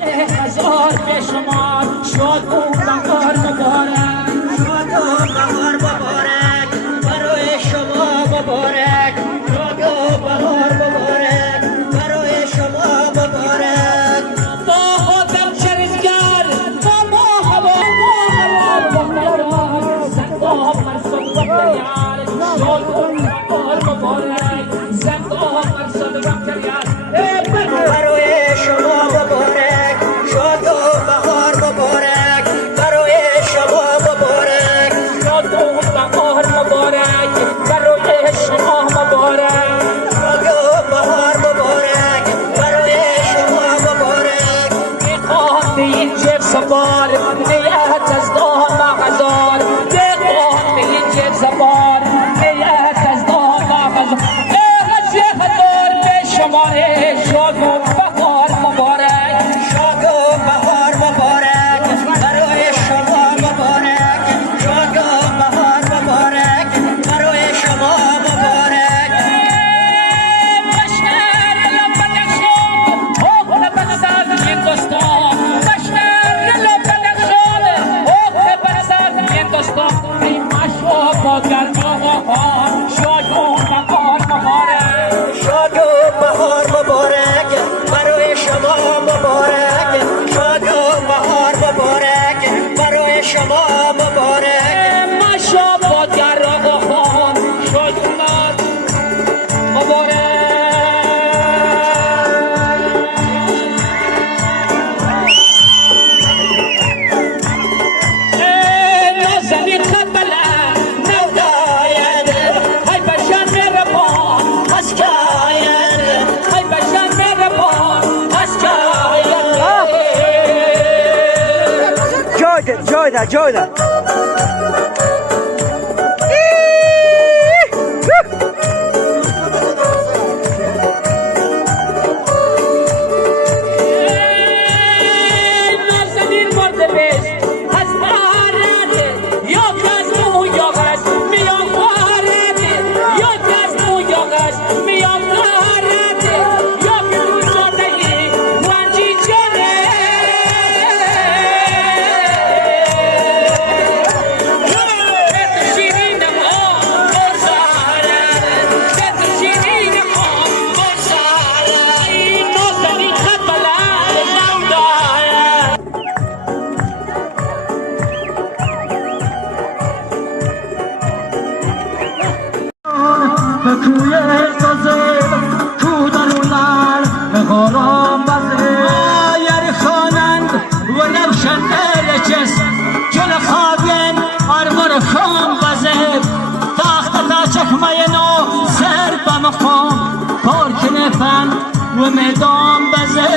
هزار به شما شاد و بهار مبارک، شاد و بهار مبارک برای شما مبارک، شاد و بهار مبارک برای شما مبارک. با خودم شریزگر با هوا زنگاه مرسد و بریار شاد و بهار مبارک، زنگاه مرسد و بریار برای شما مبارک، شاد و بهار مبارک برای شما مبارک، شاد و بهار مبارک برای شما مبارک، شاد و بهار مبارک برای شما مبارک. میخوام به این جیب سوار نیت از دام هزار، میخوام به این جیب سوار نیت از دام هزار. غزه هزار به شماره شاد و بهار مبارک، شاد و بهار مبارک برای شما مبارک، شاد و بهار مبارک برای شما مبارک. بشر لبدشون اوه بنزد هندوستان، بشر لبدشون اوه بنزد هندوستان. ای مشو با گرماهان شاد و بهار مبارک، شاد و بهار مبارک برای شما مبارک، شاد و بهار مبارک برای شما مبارک. مشو با گرماهان شاد و مبارک. نازنین خبله نوداید های بشر مهربان از که آید، های بشر مهربان از که آید. جای ده نازنین مرده بیست از بارده یا کس مو یا غش میام بارده، یا کس مو یا غش میام بارده، یا که تو جادهی وانجی جانه. شیرینم آم برزاره، شیرینم آم برزاره. این نازنین خبله نوداید. به کوی تازه تو درونر غرام بزه آیر خوانند و نوشنده چس جل خوابین آرمار خام بزه تخت تا چکمه نو سر بمقام پارکن فن و میدان بزه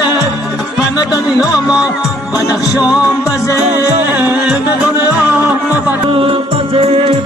فن دنیا ما بدخشان بزه دنیا ما بدخشان بزه